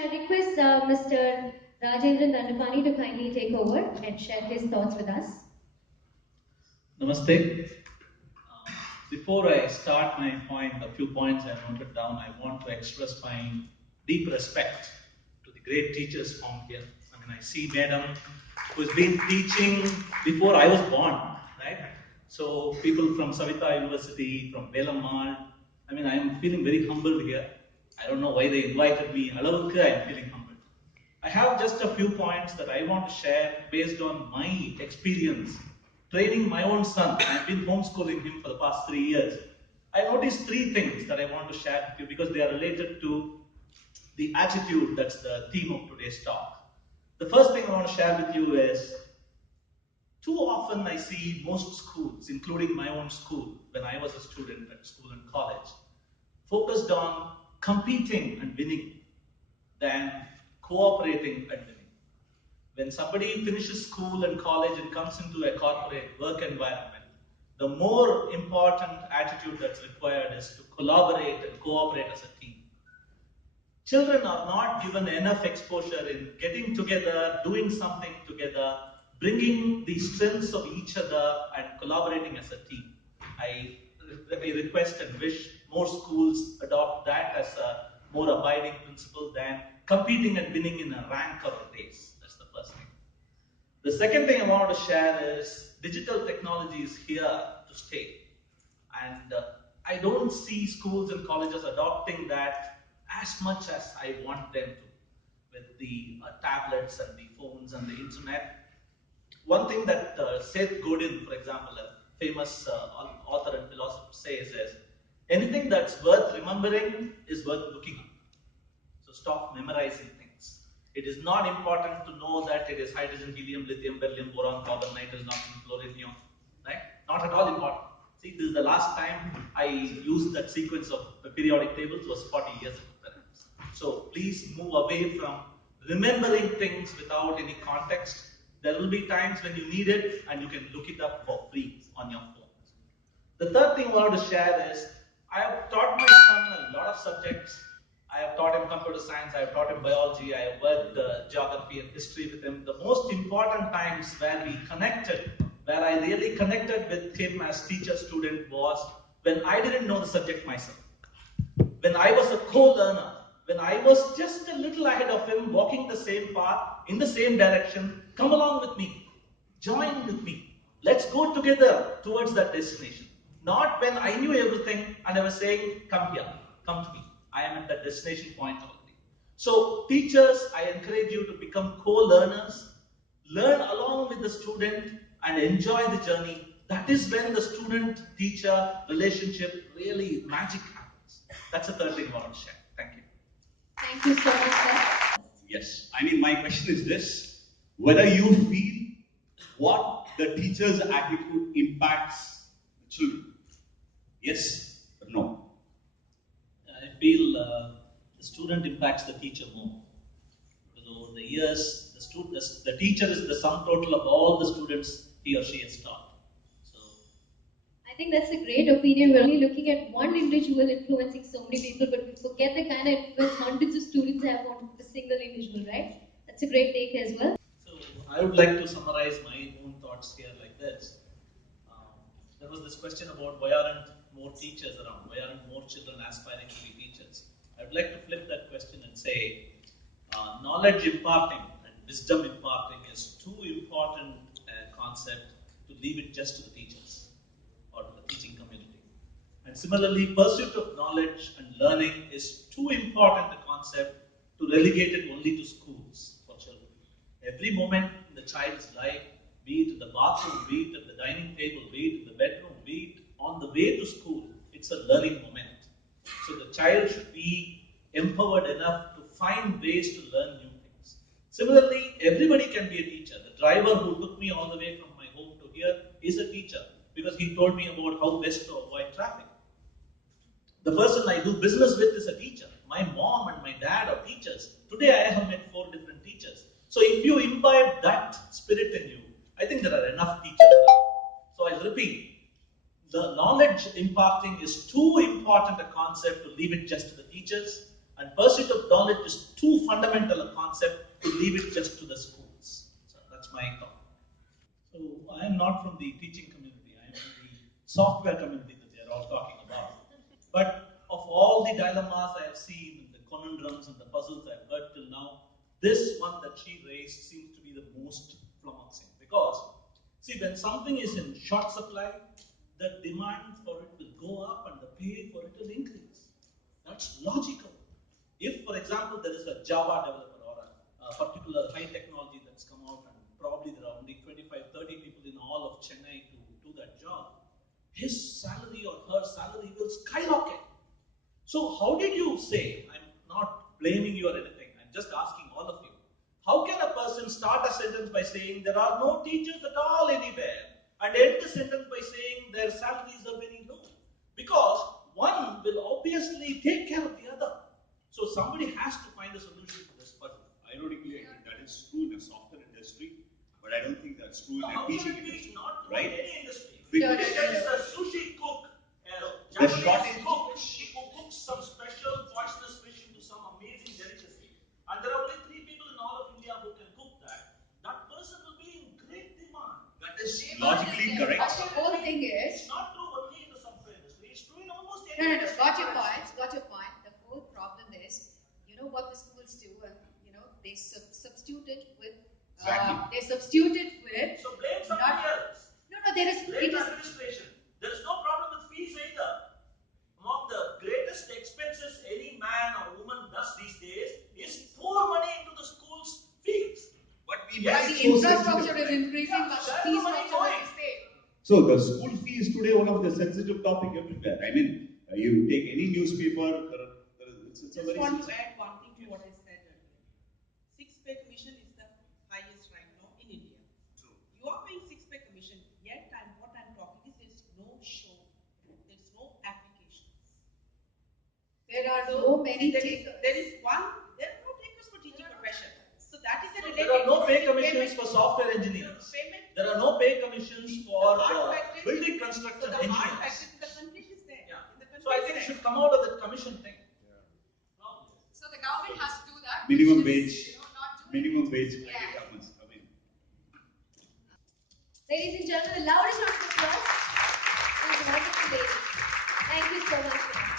I request Mr. Rajendran Dandapani to kindly take over and share his thoughts with us. Namaste. Before I start my point, a few points I noted down, I want to express my deep respect to the great teachers found here. I see Madam who's been teaching before I was born, right? So people from Savita University, from Velammal, I am feeling very humbled here. I don't know why they invited me. I am feeling humbled. I have just a few points that I want to share based on my experience training my own son. I've been homeschooling him for the past 3 years. I noticed 3 things that I want to share with you because they are related to the attitude that's the theme of today's talk. The first thing I want to share with you is too often I see most schools, including my own school, when I was a student at school and college, focused on competing and winning than cooperating and winning. When somebody finishes school and college and comes into a corporate work environment, the more important attitude that's required is to collaborate and cooperate as a team. Children are not given enough exposure in getting together, doing something together, bringing the strengths of each other and collaborating as a team. I request and wish more schools adopt that as a more abiding principle than competing and winning in a rank or a race. That's the first thing. The second thing I wanted to share is digital technology is here to stay. And I don't see schools and colleges adopting that as much as I want them to, with the tablets and the phones and the internet. One thing that Seth Godin, for example, a famous author and philosopher, says is, anything that's worth remembering is worth looking up. So stop memorizing things. It is not important to know that it is hydrogen, helium, lithium, beryllium, boron, carbon, nitrogen, oxygen, fluorine, neon. Right? Not at all important. See, this is the last time I used that sequence of the periodic tables was 40 years ago, perhaps. So please move away from remembering things without any context. There will be times when you need it and you can look it up for free on your phone. The third thing I want to share is, I have taught my son a lot of subjects. I have taught him computer science, I have taught him biology, I have worked geography and history with him. The most important times where we connected, where I really connected with him as teacher-student was when I didn't know the subject myself. When I was a co-learner, when I was just a little ahead of him, walking the same path, in the same direction, come along with me, join with me. Let's go together towards that destination. Not when I knew everything and I was saying, come here, come to me. I am at that destination point already. So teachers, I encourage you to become co-learners, learn along with the student and enjoy the journey. That is when the student-teacher relationship really magic happens. That's the third thing I want to share. Thank you. Thank you so much, sir. Yes, my question is this: whether you feel what the teacher's attitude impacts the children? Yes or no? I feel the student impacts the teacher more. Because over the years, the teacher is the sum total of all the students he or she has taught. So, I think that's a great opinion. We're only looking at one individual influencing so many people, but we forget the kind of influence hundreds of students have on a single individual, right? That's a great take as well. So I would like to summarize my own thoughts here like this. There was this question about why aren't more teachers around? Why aren't more children aspiring to be teachers? I would like to flip that question and say, knowledge imparting and wisdom imparting is too important a concept to leave it just to the teachers or to the teaching community. And similarly, pursuit of knowledge and learning is too important a concept to relegate it only to schools for children. Every moment in the child's life, be it in the bathroom, be it at the dining table, be it in the bedroom, be it on the way to school, it's a learning moment. So the child should be empowered enough to find ways to learn new things. Similarly, everybody can be a teacher. The driver who took me all the way from my home to here is a teacher because he told me about how best to avoid traffic. The person I do business with is a teacher. My mom and my dad are teachers. Today I have met 4 different teachers. So if you imbibe that spirit in you, I think there are enough teachers now. So I'll repeat, the knowledge imparting is too important a concept to leave it just to the teachers. And pursuit of knowledge is too fundamental a concept to leave it just to the schools. So that's my thought. So I am not from the teaching community. I am from the software community that they are all talking about. But of all the dilemmas I have seen, and the conundrums and the puzzles I have heard till now, this one that she raised seems to be the most flummoxing. Because, see, when something is in short supply, the demand for it will go up and the pay for it will increase. That's logical. If, for example, there is a Java developer or a particular high technology that's come out and probably there are only 25, 30 people in all of Chennai to do that job, his salary or her salary will skyrocket. So how did you say, I'm not blaming you or anything, I'm just asking all of you, how can a person start a sentence by saying there are no teachers at all anywhere and end the sentence by saying their salaries are very low? Because one will obviously take care of the other. So somebody has to find a solution to this puzzle. Ironically, I think that is true in a software industry, but I don't think that's true in a How teaching can it industry. be not true Right? in any industry? Because If there is a sushi cook, The Japanese shortage- cook, who cooks some special poisonous fish into some amazing delicacy, and there are only 3 people in all of India who can cook that, that person will be in great demand. that is logically correct. But the whole thing It's is, not true only in the software industry, it's true in almost no, any no, no, industry. got your point, got your point. The whole problem is, you know what the schools do, and you know, they substitute it with, Exactly. they substitute it with, So blame somebody else. no, there is, Blame it is, administration. There is no problem with fees either. Among the greatest expenses any man or woman does these days is pour money into the school's fees. But we Yes, make the it so infrastructure sensitive. is increasing, but the Where fee the money structure going? is the same. So the school fee is today one of the sensitive topic everywhere. I mean, you take any newspaper, it's a Just very want to sensitive. add one thing to what I said earlier. Six-pay commission is the highest right now in India. True. You are paying six-pay commission, yet what I'm talking is there's no show, there's no applications. There are So so many there takers. there are no takers for teaching profession. So that is a related. There are no pay issue. commissions for software engineers. There are no pay commissions for building construction So the hard engineers. factor in the country is there. Yeah. In the country So I is think it there. should come out of the commission thing. So the government has to do that. Minimum which is, wage. you know, not doing Minimum it. wage Yeah. idea must come in. Ladies and gentlemen, the loudest round of applause. It was a wonderful lady. Thank you so much for that.